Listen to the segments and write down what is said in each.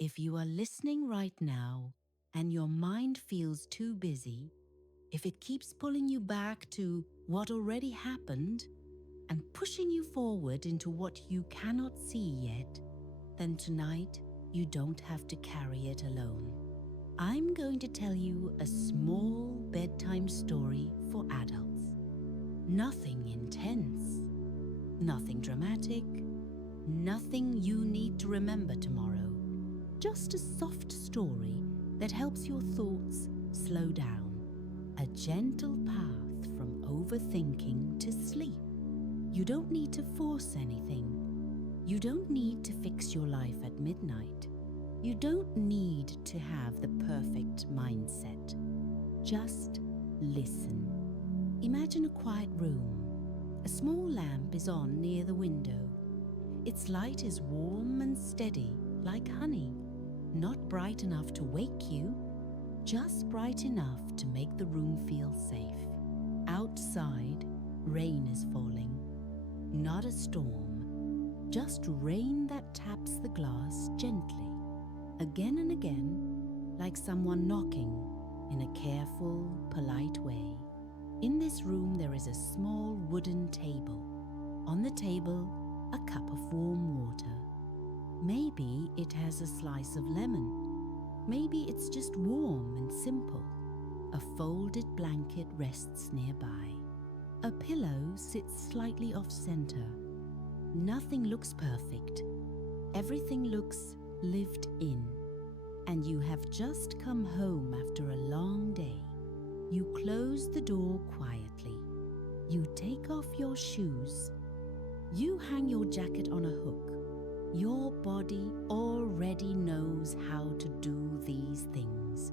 If you are listening right now and your mind feels too busy, if it keeps pulling you back to what already happened and pushing you forward into what you cannot see yet, then tonight you don't have to carry it alone. I'm going to tell you a small bedtime story for adults. Nothing intense, nothing dramatic, nothing you need to remember tomorrow. Just a soft story that helps your thoughts slow down. A gentle path from overthinking to sleep. You don't need to force anything. You don't need to fix your life at midnight. You don't need to have the perfect mindset. Just listen. Imagine a quiet room. A small lamp is on near the window. Its light is warm and steady, like honey. Not bright enough to wake you, just bright enough to make the room feel safe. Outside, rain is falling. Not a storm, just rain that taps the glass gently, again and again, like someone knocking in a careful, polite way. In this room there is a small wooden table. On the table, a cup of warm water. Maybe it has a slice of lemon. Maybe it's just warm and simple. A folded blanket rests nearby. A pillow sits slightly off-center. Nothing looks perfect. Everything looks lived in. And you have just come home after a long day. You close the door quietly. You take off your shoes. You hang your jacket on a hook. Your body already knows how to do these things.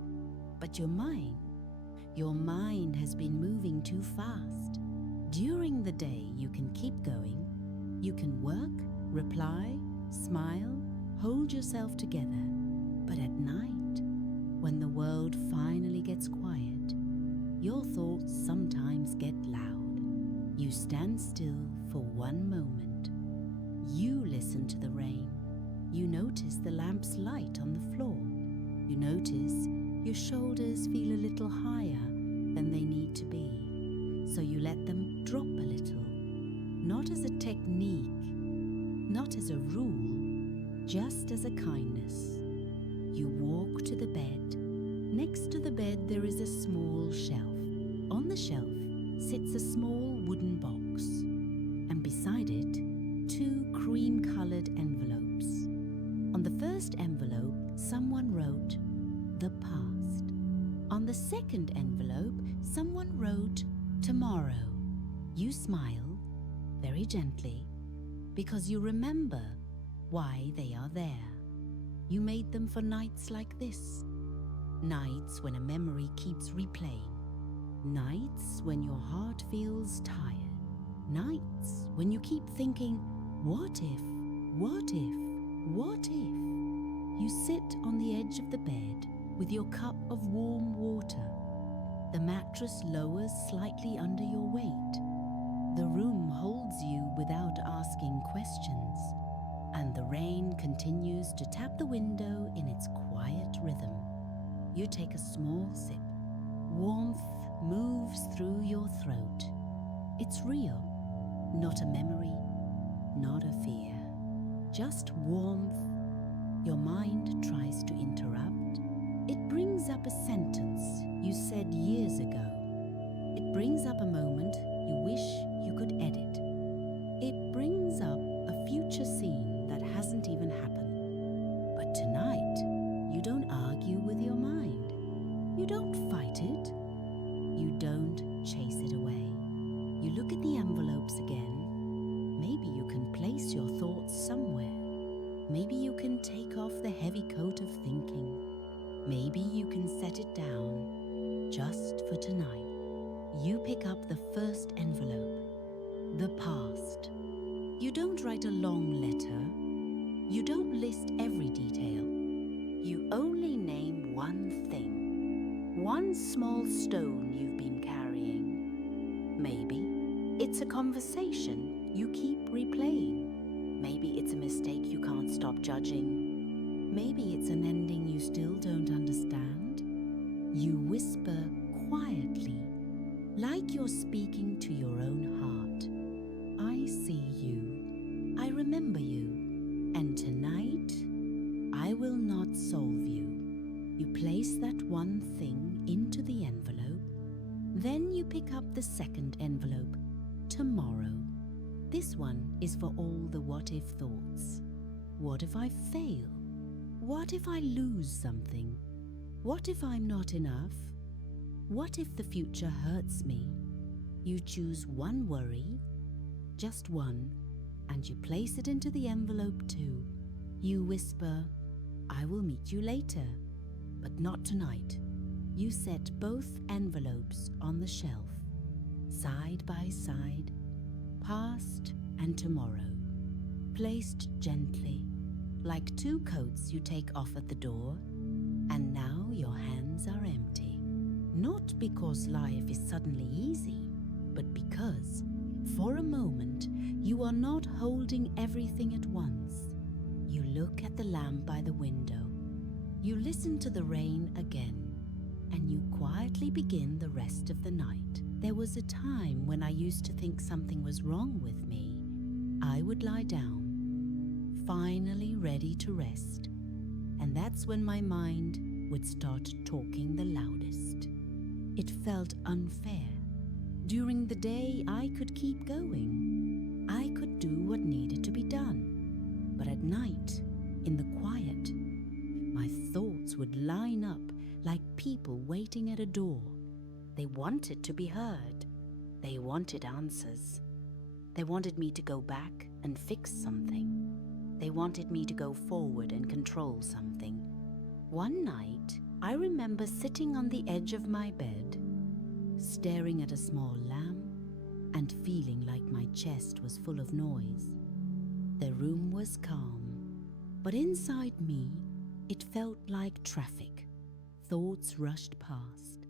But your mind has been moving too fast. During the day, you can keep going. You can work, reply, smile, hold yourself together. But at night, when the world finally gets quiet, your thoughts sometimes get loud. You stand still for one moment. You listen to the rain. You notice the lamp's light on the floor. You notice your shoulders feel a little higher than they need to be. So you let them drop a little. Not as a technique, not as a rule, just as a kindness. You walk to the bed. Next to the bed there is a small shelf. On the shelf sits a small wooden box. And beside it, 2 cream-colored envelopes. On the first envelope, someone wrote, "The past." On the second envelope, someone wrote, "Tomorrow." You smile, very gently, because you remember why they are there. You made them for nights like this. Nights when a memory keeps replaying. Nights when your heart feels tired. Nights when you keep thinking, what if, what if, what if? You sit on the edge of the bed with your cup of warm water. The mattress lowers slightly under your weight. The room holds you without asking questions. And the rain continues to tap the window in its quiet rhythm. You take a small sip. Warmth moves through your throat. It's real, not a memory, not a fear. Just warmth. Your mind tries to interrupt. It brings up a sentence you said years ago. It brings up a moment you wish you could edit. It brings up a future scene that hasn't even happened. But tonight, you don't argue with your mind. You don't fight it. You don't chase it away. You look at the envelopes again. Maybe you can place your thoughts somewhere. Maybe you can take off the heavy coat of thinking. Maybe you can set it down just for tonight. You pick up the first envelope, the past. You don't write a long letter. You don't list every detail. You only name one thing, one small stone you've been carrying. Maybe it's a conversation you keep replaying. Maybe it's a mistake you can't stop judging. Maybe it's an ending you still don't understand. You whisper quietly, like you're speaking to your own heart. I see you. I remember you. And tonight, I will not solve you. You place that one thing into the envelope. Then you pick up the second envelope. Tomorrow. This one is for all the what-if thoughts. What if I fail? What if I lose something? What if I'm not enough? What if the future hurts me? You choose one worry, just one, and you place it into the envelope too. You whisper, I will meet you later, but not tonight. You set both envelopes on the shelf, side by side, past and tomorrow, placed gently, like two coats you take off at the door, and now your hands are empty. Not because life is suddenly easy, but because, for a moment, you are not holding everything at once. You look at the lamp by the window. You listen to the rain again, and you quietly begin the rest of the night. There was a time when I used to think something was wrong with me. I would lie down, finally ready to rest, and that's when my mind would start talking the loudest. It felt unfair. During the day, I could keep going. I could do what needed to be done. But at night, in the quiet, my thoughts would line up like people waiting at a door. They wanted to be heard. They wanted answers. They wanted me to go back and fix something. They wanted me to go forward and control something. One night, I remember sitting on the edge of my bed, staring at a small lamp and feeling like my chest was full of noise. The room was calm, but inside me, it felt like traffic. Thoughts rushed past,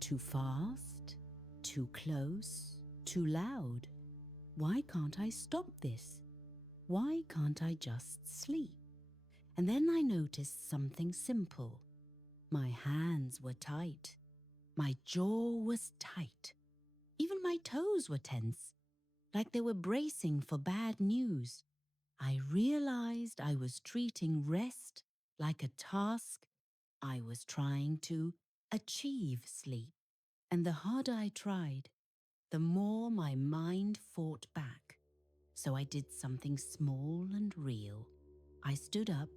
too fast, too close, too loud. Why can't I stop this? Why can't I just sleep? And then I noticed something simple. My hands were tight. My jaw was tight. Even my toes were tense, like they were bracing for bad news. I realized I was treating rest like a task I was trying to achieve sleep. And the harder I tried, the more my mind fought back. So I did something small and real. I stood up.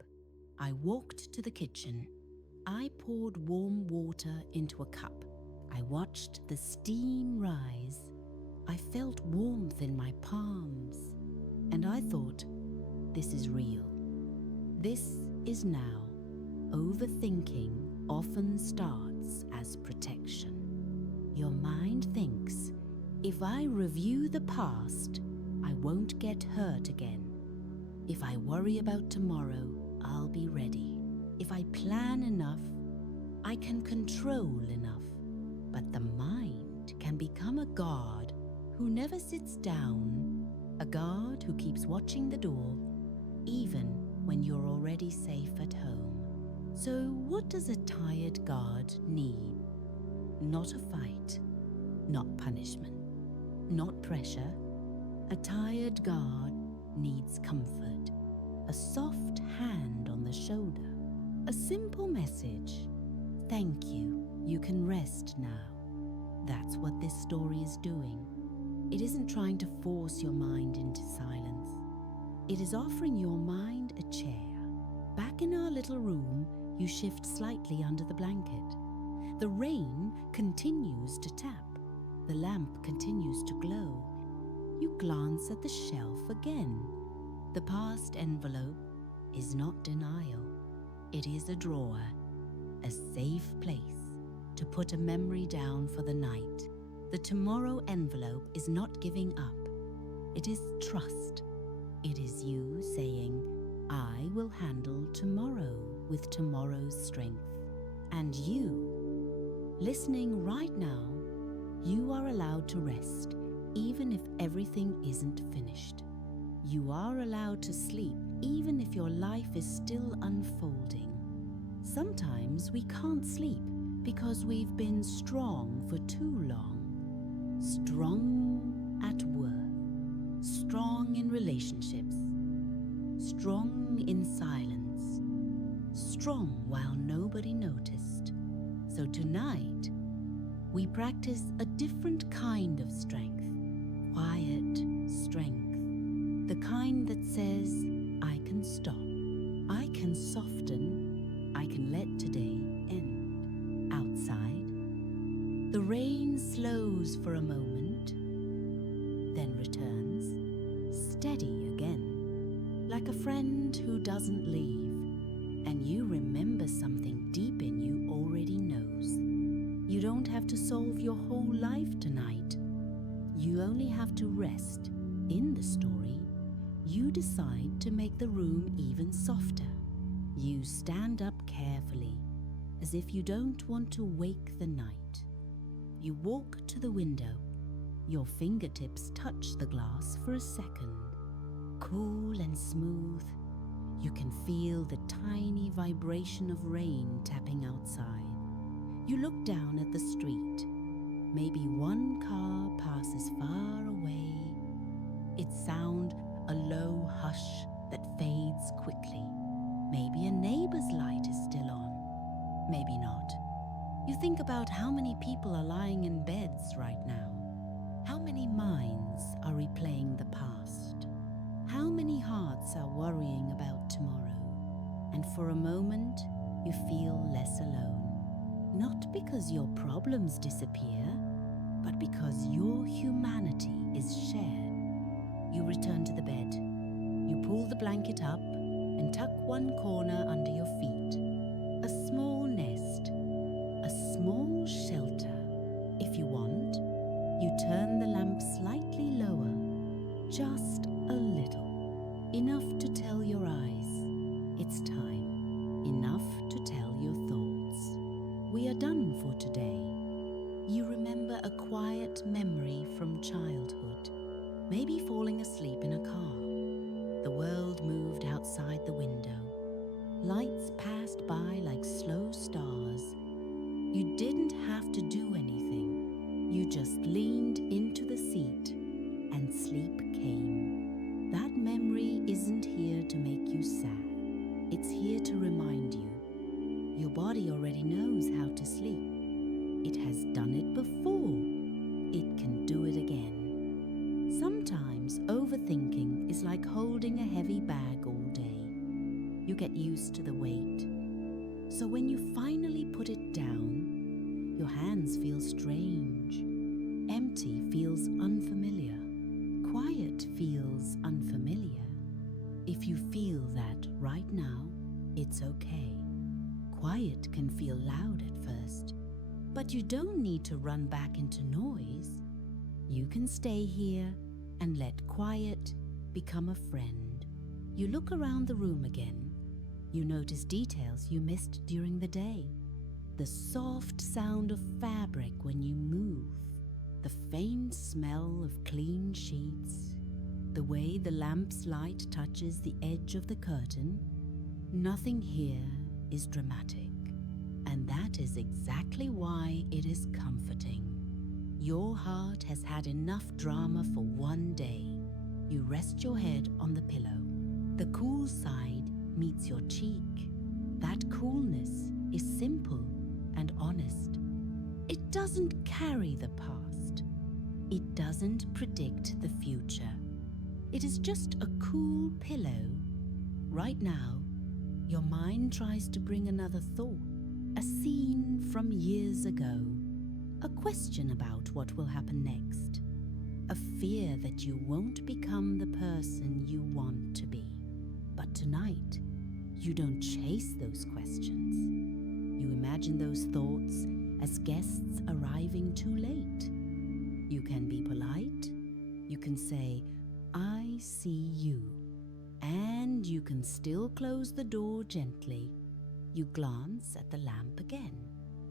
I walked to the kitchen. I poured warm water into a cup. I watched the steam rise. I felt warmth in my palms. And I thought, this is real. This is now. Overthinking often starts as protection. Your mind thinks, if I review the past, I won't get hurt again. If I worry about tomorrow, I'll be ready. If I plan enough, I can control enough. But the mind can become a guard who never sits down, a guard who keeps watching the door, even when you're already safe at home. So what does a tired guard need? Not a fight, not punishment, not pressure. A tired guard needs comfort, a soft hand on the shoulder, a simple message. Thank you, you can rest now. That's what this story is doing. It isn't trying to force your mind into silence. It is offering your mind a chair. Back in our little room, you shift slightly under the blanket. The rain continues to tap. The lamp continues to glow. You glance at the shelf again. The past envelope is not denial. It is a drawer, a safe place to put a memory down for the night. The tomorrow envelope is not giving up. It is trust. It is you saying, I will handle tomorrow with tomorrow's strength. And you, listening right now, you are allowed to rest, even if everything isn't finished. You are allowed to sleep, even if your life is still unfolding. Sometimes we can't sleep because we've been strong for too long. Strong at work, strong in relationships, strong in silence, strong while nobody noticed. So tonight, we practice a different kind of strength, quiet strength, the kind that says, I can stop, I can soften, I can let today end. Outside, the rain slows for a moment, then returns, steady again, like a friend who doesn't leave, and you remember something deep in you already knows. You don't have to solve your whole life tonight. You only have to rest. In the story, you decide to make the room even softer. You stand up carefully, as if you don't want to wake the night. You walk to the window. Your fingertips touch the glass for a second. Cool and smooth, you can feel the tiny vibration of rain tapping outside. You look down at the street. Maybe one car passes far away. Its sound a low hush that fades quickly. Maybe a neighbor's light is still on. Maybe not. You think about how many people are lying in beds right now. How many minds are replaying the past? How many hearts are worrying about tomorrow? And for a moment, you feel less alone. Not because your problems disappear, but because your humanity is shared. You return to the bed. You pull the blanket up and tuck one corner under your feet. A small nest, a small shelter. If you want, you turn the lamp slightly lower, just a little. Enough to tell your eyes, it's time. Enough to tell your thoughts. We are done for today. You remember a quiet memory from childhood, maybe falling asleep in a car. The world moved outside the window. Lights passed by like slow stars. You didn't have to do anything. You just leaned into the seat and sleep came. That memory isn't here to make you sad. It's here to remind you. Your body already knows how to sleep. It has done it before. It can do it again. Sometimes overthinking is like holding a heavy bag all day. You get used to the weight. So when you finally put it down, your hands feel strange. Empty feels unfamiliar. Quiet feels unfamiliar. If you feel that right now, it's okay. Quiet can feel loud at first, but you don't need to run back into noise. You can stay here and let quiet become a friend. You look around the room again. You notice details you missed during the day. The soft sound of fabric when you move. The faint smell of clean sheets. The way the lamp's light touches the edge of the curtain. Nothing here is dramatic. And that is exactly why it is comforting. Your heart has had enough drama for one day. You rest your head on the pillow. The cool side meets your cheek. That coolness is simple and honest. It doesn't carry the past. It doesn't predict the future. It is just a cool pillow. Right now, your mind tries to bring another thought, a scene from years ago, a question about what will happen next, a fear that you won't become the person you want to be. But tonight, you don't chase those questions. You imagine those thoughts as guests arriving too late. You can be polite. You can say, I see you. And you can still close the door gently. You glance at the lamp again.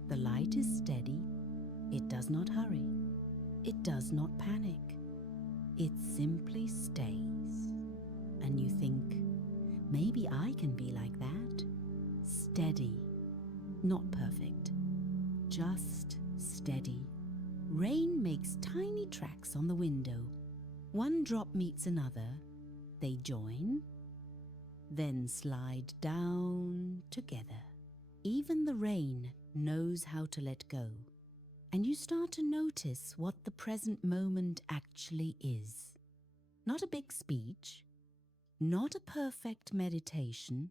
The light is steady. It does not hurry. It does not panic. It simply stays. And you think, Maybe I can be like that. Steady, not perfect, just steady. Rain makes tiny tracks on the window. One drop meets another. They join, then slide down together. Even the rain knows how to let go. And you start to notice what the present moment actually is. Not a big speech, not a perfect meditation,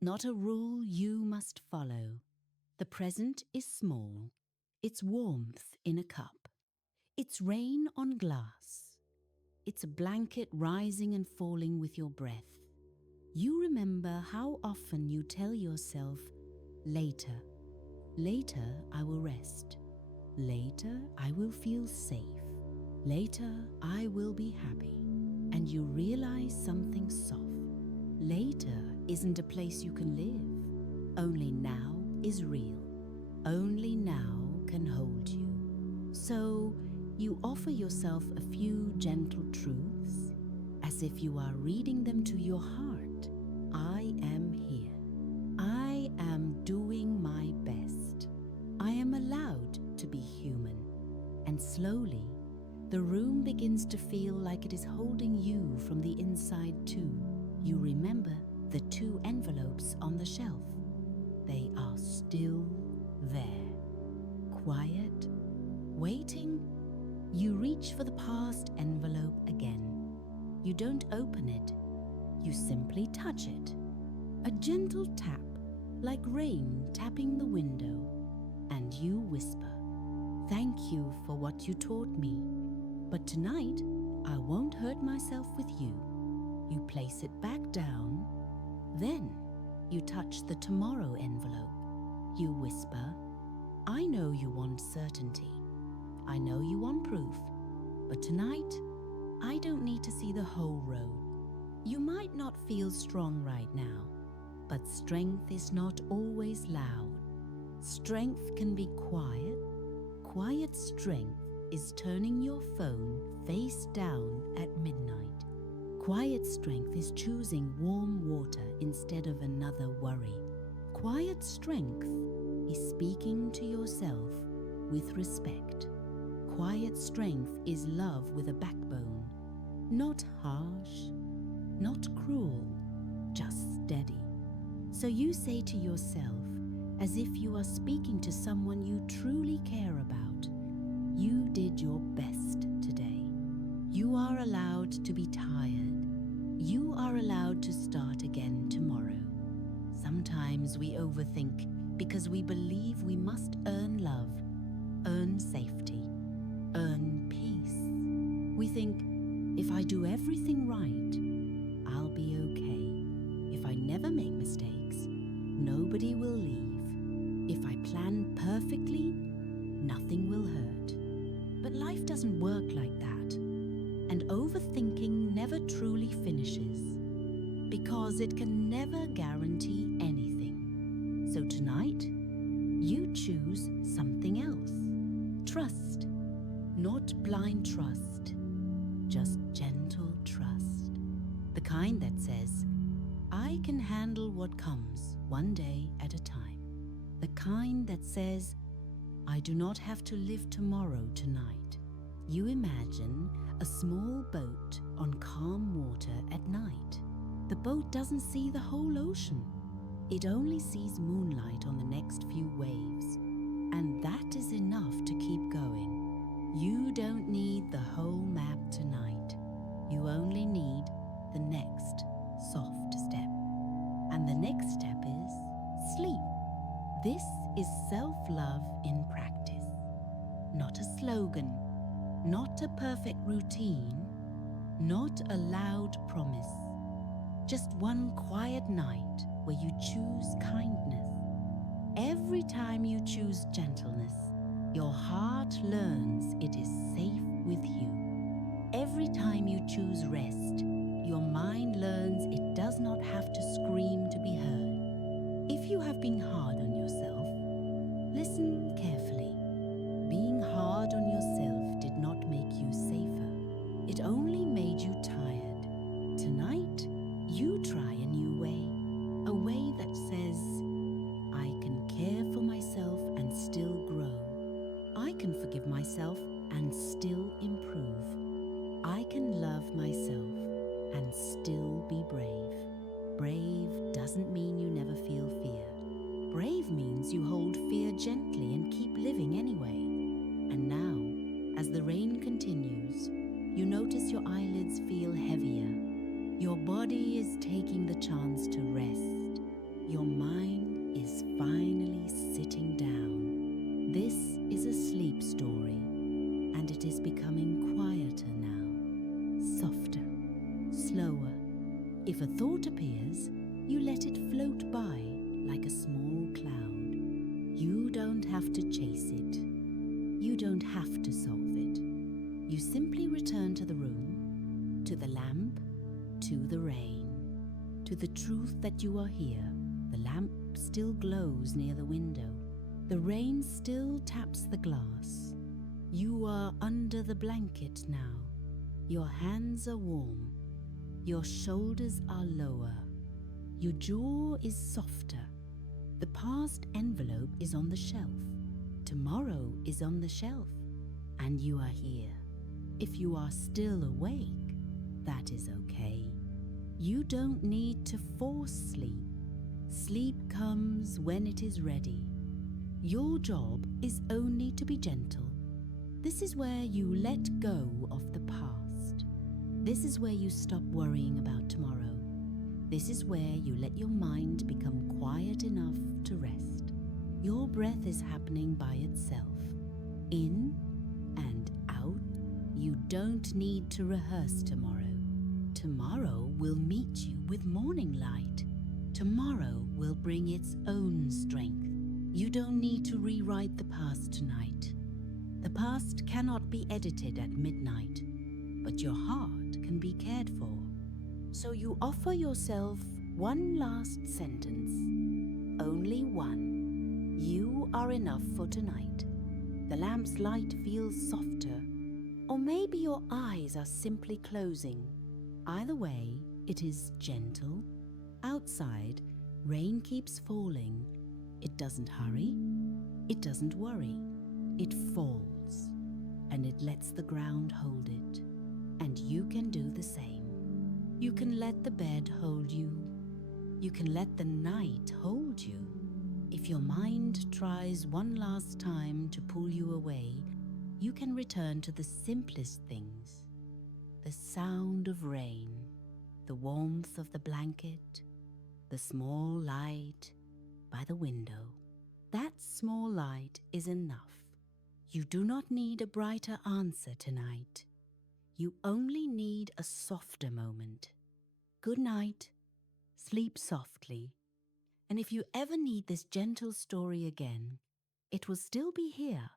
not a rule you must follow. The present is small. It's warmth in a cup. It's rain on glass. It's a blanket rising and falling with your breath. You remember how often you tell yourself, later, later I will rest. Later I will feel safe. Later I will be happy. And you realize something soft. Later isn't a place you can live. Only now is real. Only now can hold you. So you offer yourself a few gentle truths, as if you are reading them to your heart. I am here. I am doing my best. I am allowed to be human. And slowly, the room begins to feel like it is holding you from the inside too. You remember the 2 envelopes on the shelf. They are still there. Quiet, waiting. You reach for the past envelope again. You don't open it. You simply touch it. A gentle tap, like rain tapping the window. And you whisper, "Thank you for what you taught me. But tonight, I won't hurt myself with you." You place it back down. Then you touch the tomorrow envelope. You whisper, "I know you want certainty. I know you want proof. But tonight, I don't need to see the whole road." You might not feel strong right now, but strength is not always loud. Strength can be quiet. Quiet strength is turning your phone face down at midnight. Quiet strength is choosing warm water instead of another worry. Quiet strength is speaking to yourself with respect. Quiet strength is love with a backbone, not harsh, not cruel, just steady. So you say to yourself, as if you are speaking to someone you truly care about, "You did your best today. You are allowed to be tired. You are allowed to start again tomorrow." Sometimes we overthink because we believe we must earn love, earn safety, earn peace. We think, if I do everything right, I'll be okay. If I never make mistakes, nobody will leave. If I plan perfectly, nothing will hurt. But life doesn't work like that. And overthinking never truly finishes, because it can never guarantee anything. So tonight, you choose something else. Trust, not blind trust, just gentle trust. The kind that says, "I can handle what comes one day at a time." The kind that says, "I do not have to live tomorrow tonight." You imagine a small boat on calm water at night. The boat doesn't see the whole ocean. It only sees moonlight on the next few waves. And that is enough to keep going. You don't need the whole map tonight. You only need the next soft step. And the next step is sleep. This is self-love in practice. Not a slogan, not a perfect routine, not a loud promise. Just one quiet night where you choose kindness. Every time you choose gentleness, your heart learns it is safe with you. Every time you choose rest, your mind learns it does not have to scream to be heard. If you have been hard on yourself, listen carefully. Being hard on yourself did not make you safer. It only made you tired. Tonight, you try a new brave means you hold fear gently and keep living anyway. And now, as the rain continues, you notice your eyelids feel heavier. Your body is taking the chance to rest. Your mind is finally sitting down. This is a sleep story, and it is becoming quieter now, softer, slower. If a thought appears, you let it float by like a small cloud. You don't have to chase it. You don't have to solve it. You simply return to the room, to the lamp, to the rain, to the truth that you are here. The lamp still glows near the window. The rain still taps the glass. You are under the blanket now. Your hands are warm. Your shoulders are lower. Your jaw is softer. The past envelope is on the shelf. Tomorrow is on the shelf. And you are here. If you are still awake, that is okay. You don't need to force sleep. Sleep comes when it is ready. Your job is only to be gentle. This is where you let go of the past. This is where you stop worrying about tomorrow. This is where you let your mind become quiet enough to rest. Your breath is happening by itself. In and out. You don't need to rehearse tomorrow. Tomorrow will meet you with morning light. Tomorrow will bring its own strength. You don't need to rewrite the past tonight. The past cannot be edited at midnight, but your heart can be cared for. So you offer yourself one last sentence. Only one. You are enough for tonight. The lamp's light feels softer, or maybe your eyes are simply closing. Either way, it is gentle. Outside, rain keeps falling. It doesn't hurry. It doesn't worry. It falls, and it lets the ground hold it. And you can do the same. You can let the bed hold you. You can let the night hold you. If your mind tries one last time to pull you away, you can return to the simplest things. The sound of rain, the warmth of the blanket, the small light by the window. That small light is enough. You do not need a brighter answer tonight. You only need a softer moment. Good night. Sleep softly. And if you ever need this gentle story again, it will still be here